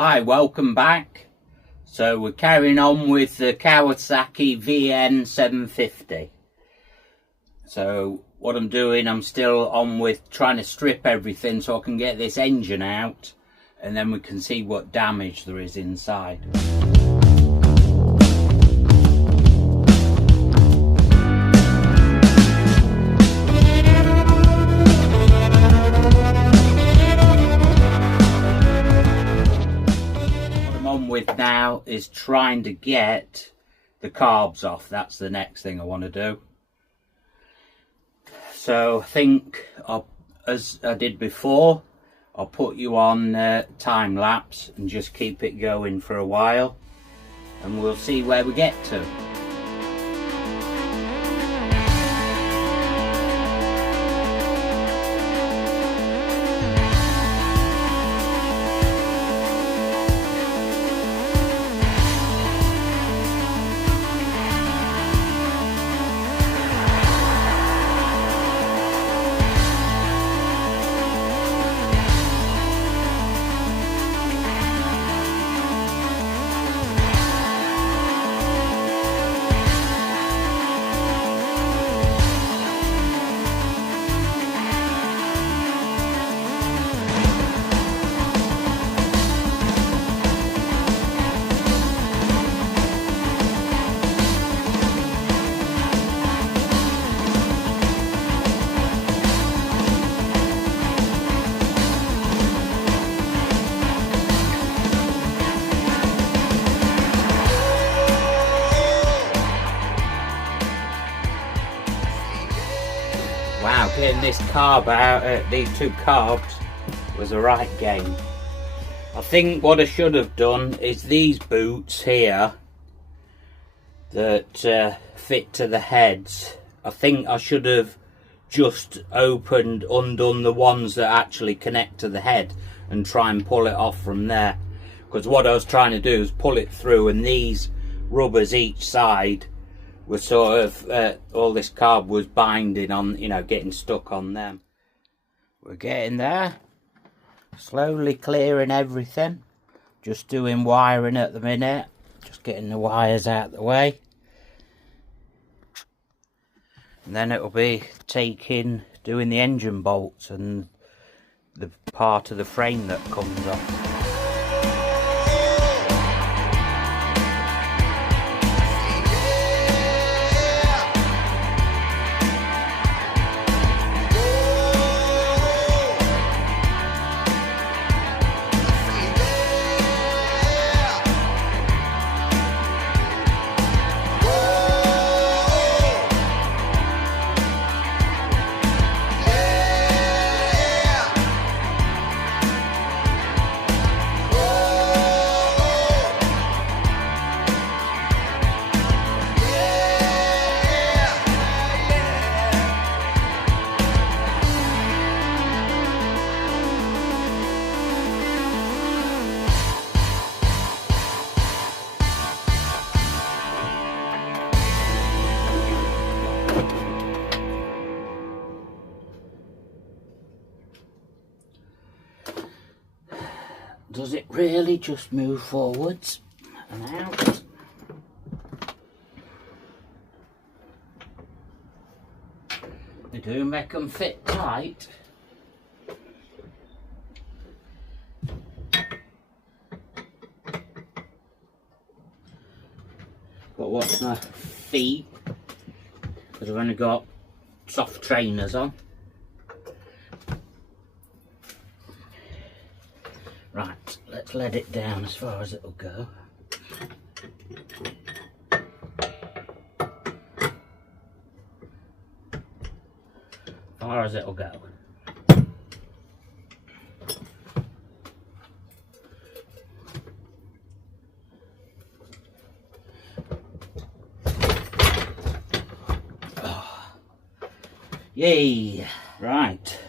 Hi, welcome back. So we're carrying on with the Kawasaki vn750. So what I'm doing, I'm still on with trying to strip everything so I can get this engine out, and then we can see what damage there is inside. With now is trying to get the carbs off. That's the next thing I want to do. So I think as I did before, I'll put you on time lapse and just keep it going for a while, and we'll see where we get to. Wow, getting this carb out, these two carbs, was a right game. I think what I should have done is these boots here that fit to the heads. I think I should have just undone the ones that actually connect to the head and try and pull it off from there. Because what I was trying to do is pull it through, and these rubbers each side was sort of, all this carb was binding on, you know, getting stuck on them. We're getting there. Slowly clearing everything. Just doing wiring at the minute. Just getting the wires out the way. And then it'll be doing the engine bolts and the part of the frame that comes off. Does it really just move forwards and out? They do make them fit tight. But watch my feet, because I've only got soft trainers on. Right, let's let it down as far as it'll go. As far as it'll go. Oh. Yay! Right.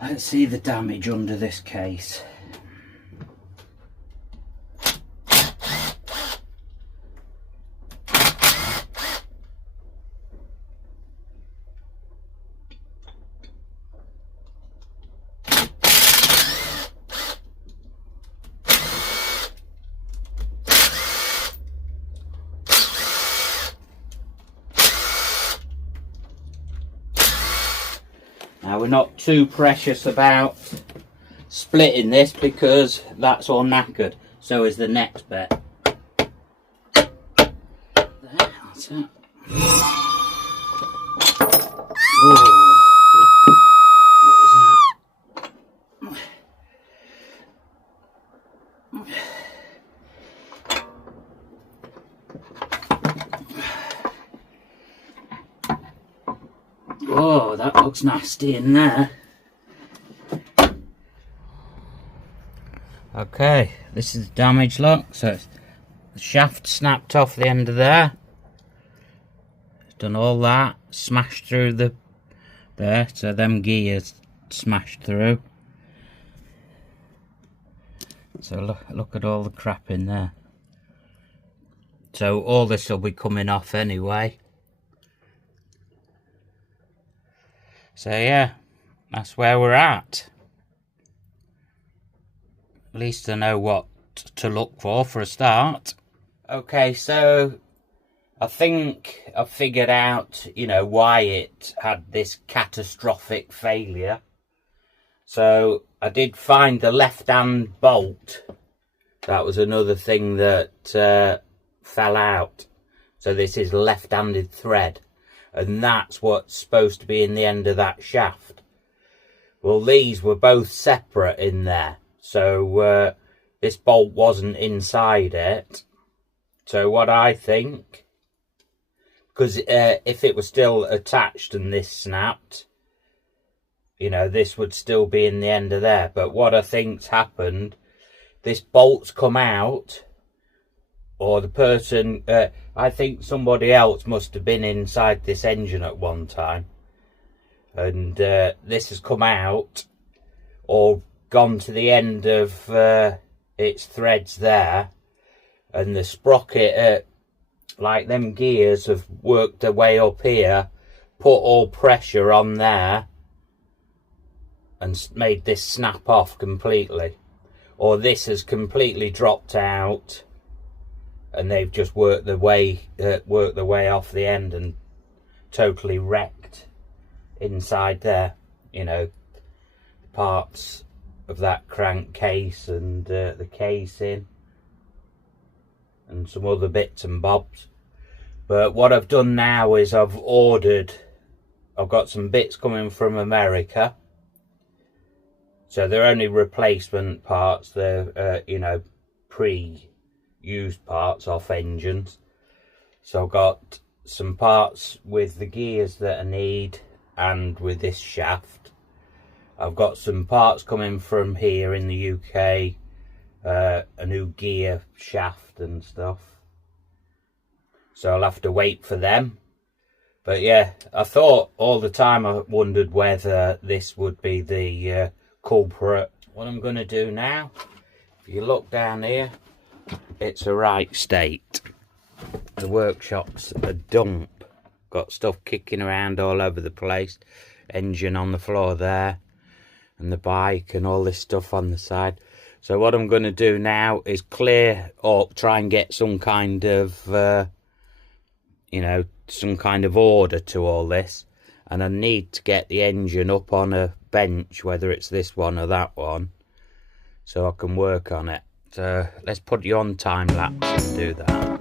Let's see the damage under this case. we're not too precious about splitting this because that's all knackered. So is the next bit. That's it. Oh, that looks nasty in there. Okay, this is the damage look. So it's the shaft snapped off the end of there. It's done all that, smashed through there, so them gears smashed through. So look at all the crap in there. So all this will be coming off anyway. So yeah, that's where we're at. At least I know what to look for a start. Okay, so I think I've figured out, why it had this catastrophic failure. So I did find the left-hand bolt. That was another thing that fell out. So this is left-handed thread. And that's what's supposed to be in the end of that shaft. Well, these were both separate in there. So this bolt wasn't inside it. So what I think, because if it was still attached and this snapped, this would still be in the end of there. But what I think's happened, this bolt's come out, or the person, I think somebody else must have been inside this engine at one time. And this has come out, or gone to the end of its threads there. And the sprocket, like them gears, have worked their way up here, put all pressure on there, and made this snap off completely. Or this has completely dropped out, and they've just worked their way off the end and totally wrecked inside there. Parts of that crankcase and the casing and some other bits and bobs. But what I've done now is I've got some bits coming from America. So they're only replacement parts. They're pre-used parts off engines. So I've got some parts with the gears that I need and with this shaft. I've got some parts coming from here in the UK, a new gear shaft and stuff. So I'll have to wait for them. But yeah, I thought all the time, I wondered whether this would be the culprit. What I'm going to do now, if you look down here, it's a right state. The workshop's a dump. Got stuff kicking around all over the place. Engine on the floor there. And the bike and all this stuff on the side. So what I'm going to do now is clear up, try and get some kind of, some kind of order to all this. And I need to get the engine up on a bench, whether it's this one or that one, so I can work on it. So let's put you on time lapse and do that.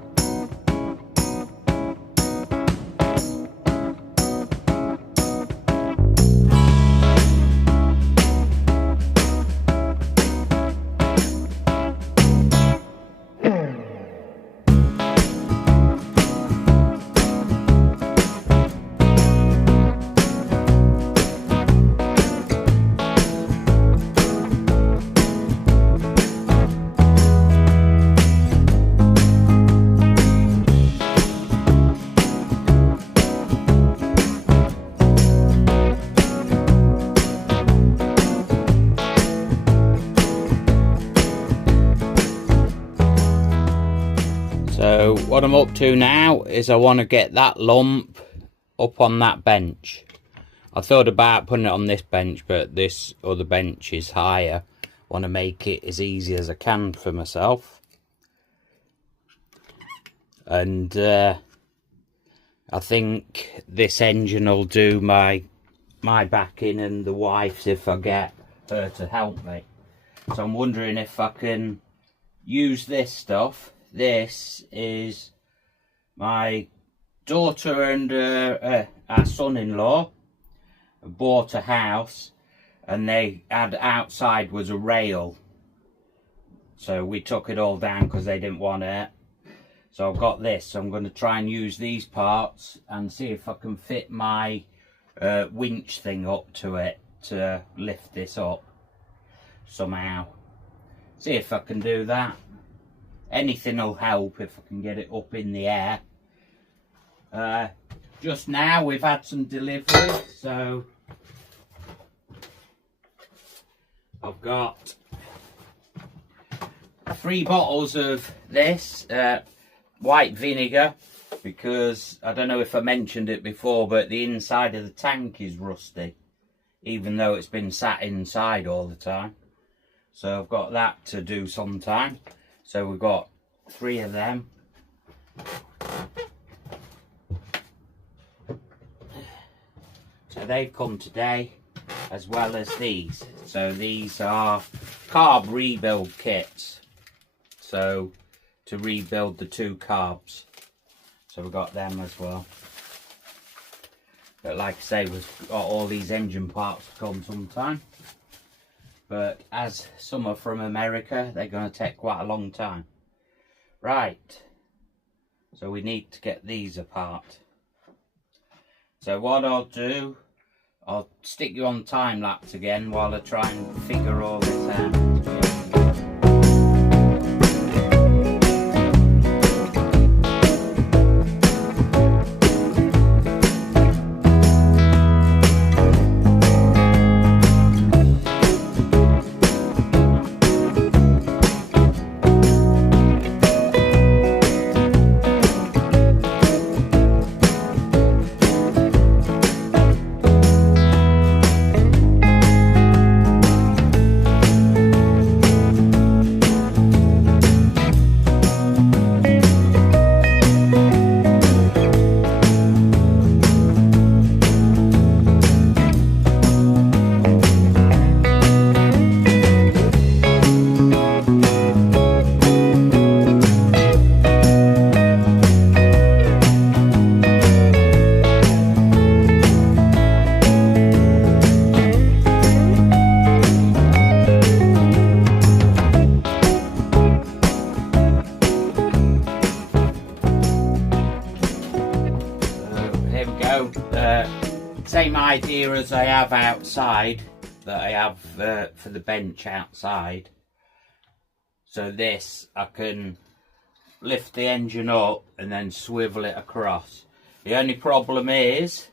So what I'm up to now is I want to get that lump up on that bench. I thought about putting it on this bench, but this other bench is higher. I want to make it as easy as I can for myself. And I think this engine will do my my backing and the wife's if I get her to help me. So I'm wondering if I can use this stuff. This is my daughter and our son-in-law bought a house, and they had outside was a rail, so we took it all down because they didn't want it. So I've got this, so I'm going to try and use these parts and see if I can fit my winch thing up to it to lift this up somehow. See if I can do that. Anything will help if I can get it up in the air. Just now we've had some deliveries, so I've got 3 bottles of this white vinegar, because I don't know if I mentioned it before, but the inside of the tank is rusty, even though it's been sat inside all the time. So I've got that to do sometime. So we've got 3 of them. So they've come today, as well as these. So these are carb rebuild kits, so to rebuild the 2 carbs. So we've got them as well. But like I say, we've got all these engine parts to come sometime. But as some are from America, they're going to take quite a long time. Right, so we need to get these apart. So what I'll do, I'll stick you on time lapse again while I try and figure all this out. Same idea as I have outside, that I have for the bench outside. So this, I can lift the engine up and then swivel it across. The only problem is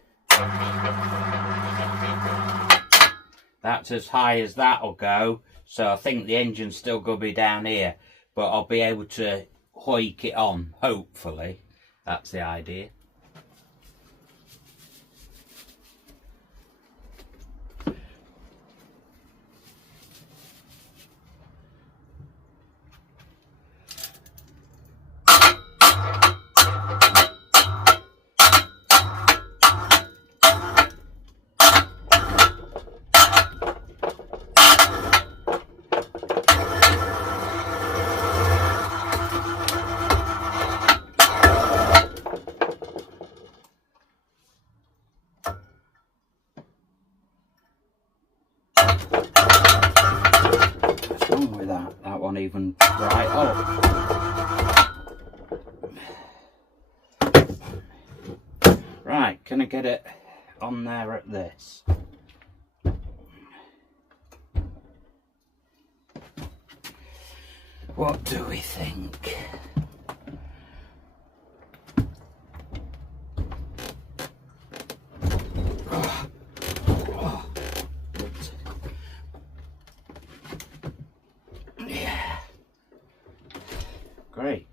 that's as high as that'll go, so I think the engine's still going to be down here, but I'll be able to hoik it on, hopefully. That's the idea. That one even right up. Right, can I get it on there at this? What do we think? Great.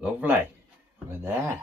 Lovely. We're there.